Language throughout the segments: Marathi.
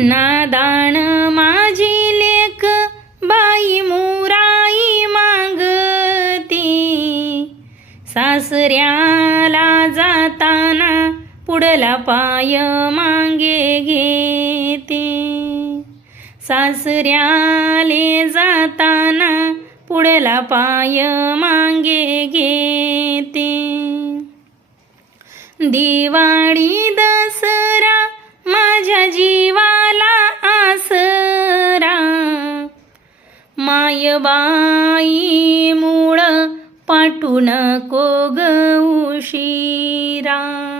नादान माझी लेख बाई मुराई मागती. सासऱ्याला जाताना पुढला पाय मागे घेते. सासऱ्याले जाताना पुढला पाय मागे घेते. दिवाळी दसरा मायबाई मूळ पाठू नको ग उशिरा.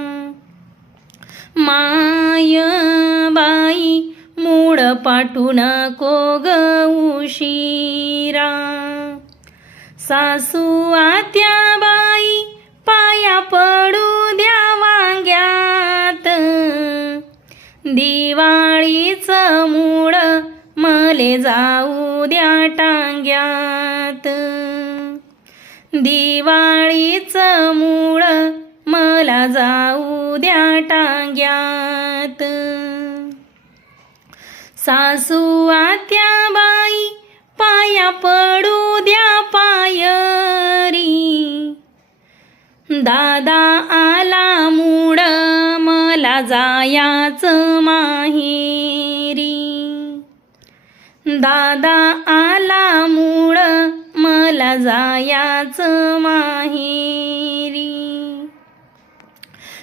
मायबाई मूळ पाठू नको ग उशिरा. सासू आत्याबाई पाया पडू द्या वांग्यात. दिवाळीचं मूळ मले जाऊ द्या टांग्यात. दिवाळीचं मूळ मला जाऊ द्या टांग्यात. सासू आत्याबाई पाया पडू द्या पायरी. दादा आला मूड मला जायाचं माही दादा आला मूळ मला जायाच माहेरी.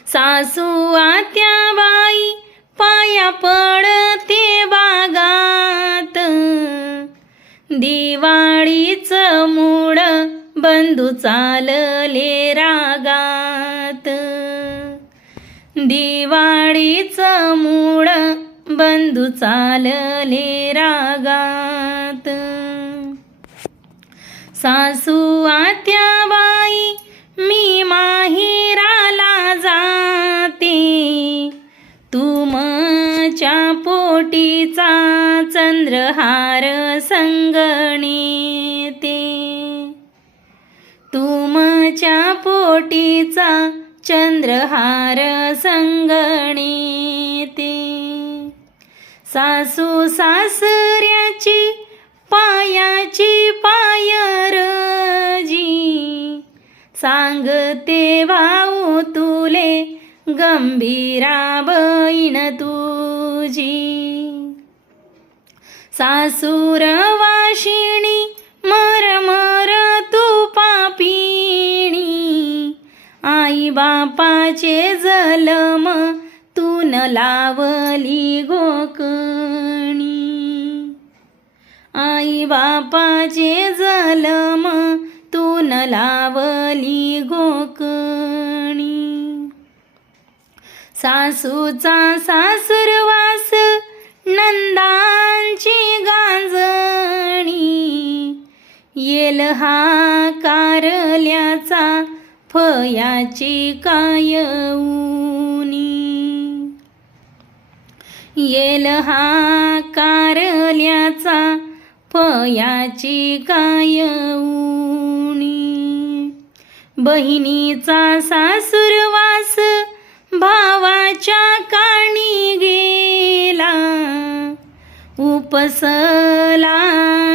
सासू आत्या बाई पाया पडते बागात. दिवाळीचं मूळ बंधू चालले रागात. दिवाळीचं बंधू चालले रागात. सासू आत्याबाई मी माहिराला जाते. तुमच्या पोटीचा चंद्रहार संगणेते. तुमच्या पोटीचा चंद्रहार संगणेते. सासू सासऱ्याची पायाची पायरजी. सांगते भाऊ तुले गंभीरा बहीण तुझी. सासूर वाशिणी मर मर तू पापिणी. आई बापाचे जलम तून लावली गोकणी आई बापाचे जलम तून लावली गोकणी सासूचा सासुरवास नंदांची गांजणी. येल हा कारल्याचा फयाची काय येल हा कारल्याचा फयाची काय उणी. बहिणीचा सासुरवास भावाच्या काणी गेला. उपसला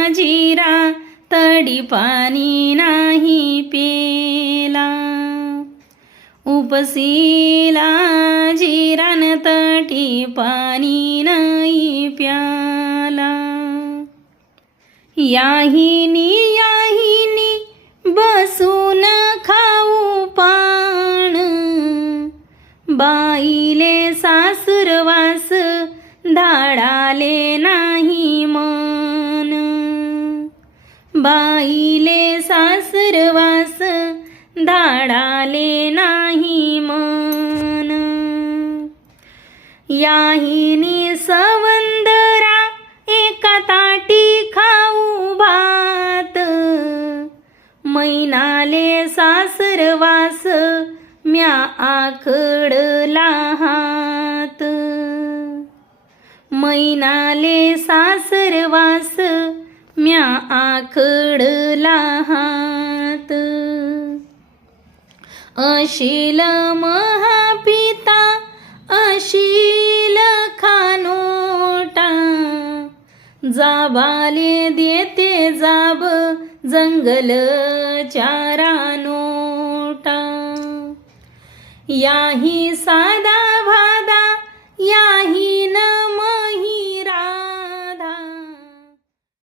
जिरा तडी पाणी नाही पेला. उपसीला जिरा साठी पाणी नाही प्याला. याहिनी याहिनी बसून खाऊ पाण. बाईले सासुरवास धाडाले नाही मन. बाईले सासुरवास धाडाले नाही याहिनी सवंदरा एका ताटी खाऊ भात. मैनाले सासरवास म्या आखडला हात मैनाले सासरवास म्या आखडला हात अशील महापिता जाबाले देते जाब जंगल चारा नोटा. याही सा